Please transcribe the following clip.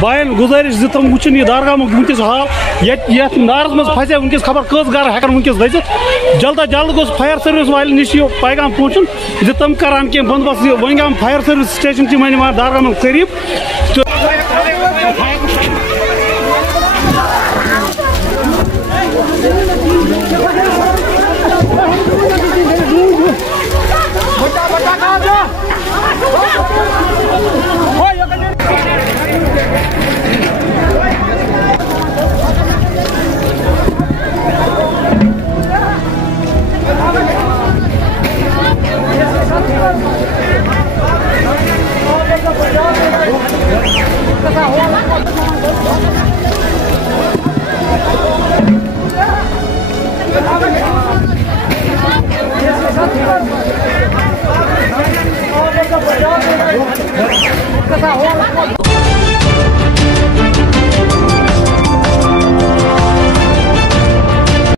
Bayern गुजारिश तम वुचन यह दारगाम वनकस हाल ये नारस मज फसे वनकस खबर कस गर हेकन वनकस दसित जल्द जल्द गोस फायर सर्विस वाले नश पैगाम पहुंचन तम करान कह बंदोबस्त वन आम फायर सर्विस स्टेशन वन दारगाम करीब Tá